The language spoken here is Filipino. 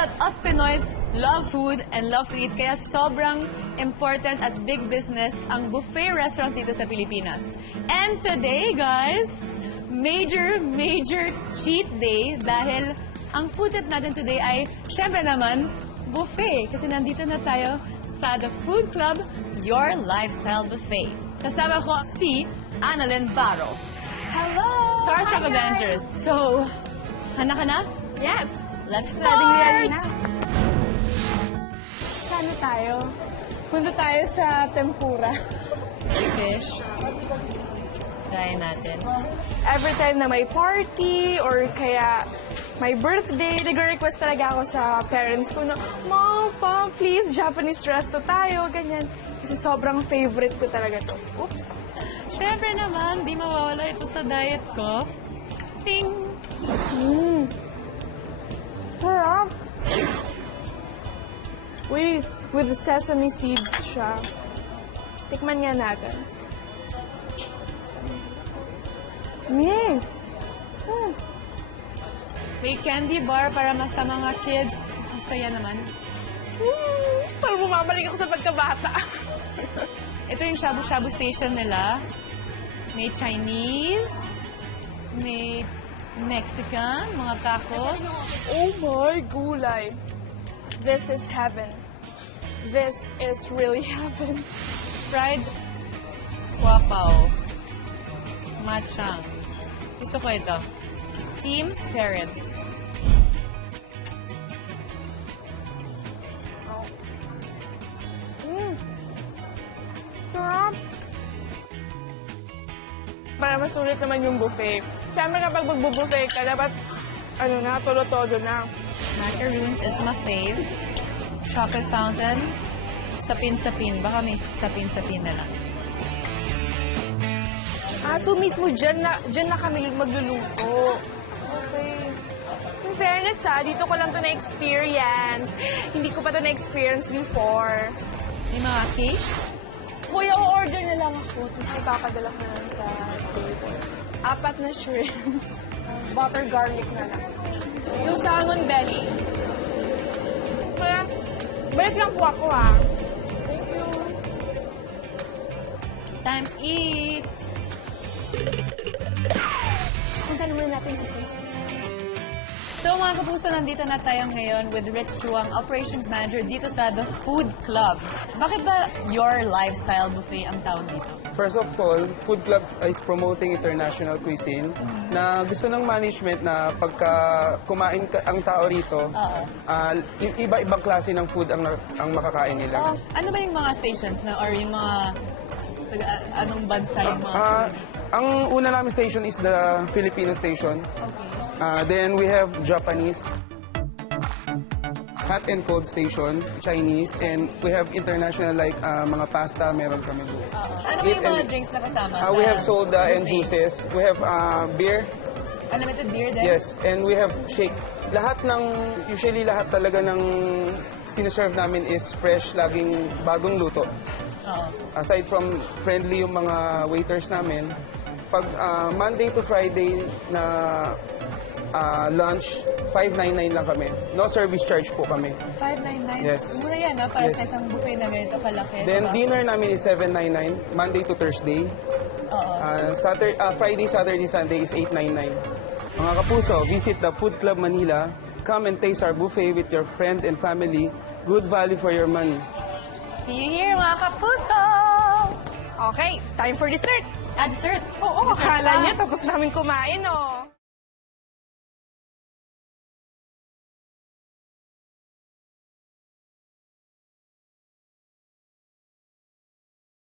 that us Pinoys love food and love to eat, kaya sobrang important at big business ang buffet restaurants dito sa Pilipinas. And today, guys, major cheat day dahil ang food tip natin today ay, syempre naman, buffet. Kasi nandito na tayo sa The Food Club, Your Lifestyle Buffet. Kasama ko si Annalyn Barro. Hello! Starstruck Avengers. So, handa ka na? Yes! Let's Ready start! na. Saan tayo? Punta tayo sa tempura. Fish. Try natin. Every time na may party or kaya may birthday, nag-request talaga ako sa parents ko na, Mom, Pa, please, Japanese resto tayo, ganyan. Kasi sobrang favorite ko talaga to. Oops! Syempre naman, di mawawala ito sa diet ko. Ting! Sarap! Uy, with the sesame seeds siya. Tikman nga natin. May candy bar para mas sa mga kids. Ang saya naman. Parang bumabalik ako sa pagkabata. Ito yung shabu-shabu station nila. May Chinese, may Mexican, mga tacos. Oh my gulay. This is heaven. This is really heaven. Fried guapao. Machang. Gusto ko ito. Steamed spare ribs. Sarap. Para masulit naman yung buffet. Siyempre kapag magbubuffet ka, dapat todo na. Macaroons is my fave. Chocolate fountain. Sapin-sapin. Baka may sapin-sapin na lang. So mismo dyan na kami magluluto. Okay. In fairness dito ko lang to na-experience. Hindi ko pa to na-experience before. May mga cakes. Kuya, o-order na lang ako. Tapos ipapadala ko na lang sa table. 4 na shrimps. Butter garlic na lang. Yung salmon belly. Kaya, balik lang po ako Thank you. Time to eat. Punta naman natin sa sauce. So mga kapuso, nandito na tayo ngayon with Rich Chuang, Operations Manager dito sa The Food Club. Bakit ba Your Lifestyle Buffet ang tawag dito? First of all, Food Club is promoting international cuisine na gusto ng management na pagka kumain ang tao rito, iba-ibang klase ng food ang makakain nila. Ano ba yung mga stations na or yung mga anong bansa yung mga ang una namin station is the Filipino station. Okay. Then we have Japanese, hot and cold station, Chinese, and we have international like mga pasta, meron kami doon. Ano ba yung mga drinks na kasama sa We have soda and buffet? juices. We have beer. Unlimited beer din? Yes, and we have shake. Usually lahat talaga ng sinaserve namin is fresh, laging bagong luto. Aside from friendly yung mga waiters namin, pag Monday to Friday na lunch, 599 lang kami. No service charge po kami. 599? Yes. Mura yan, para Yes. sa isang buffet na ganito kalaki. Then diba? dinner namin is 799, Monday to Thursday. Friday, Saturday, Sunday is 899. Mga kapuso, visit the Food Club Manila. Come and taste our buffet with your friend and family. Good value for your money. See you here, mga kapuso! Okay, time for dessert. Dessert. Oo, Dessert akala pa. niya tapos namin kumain,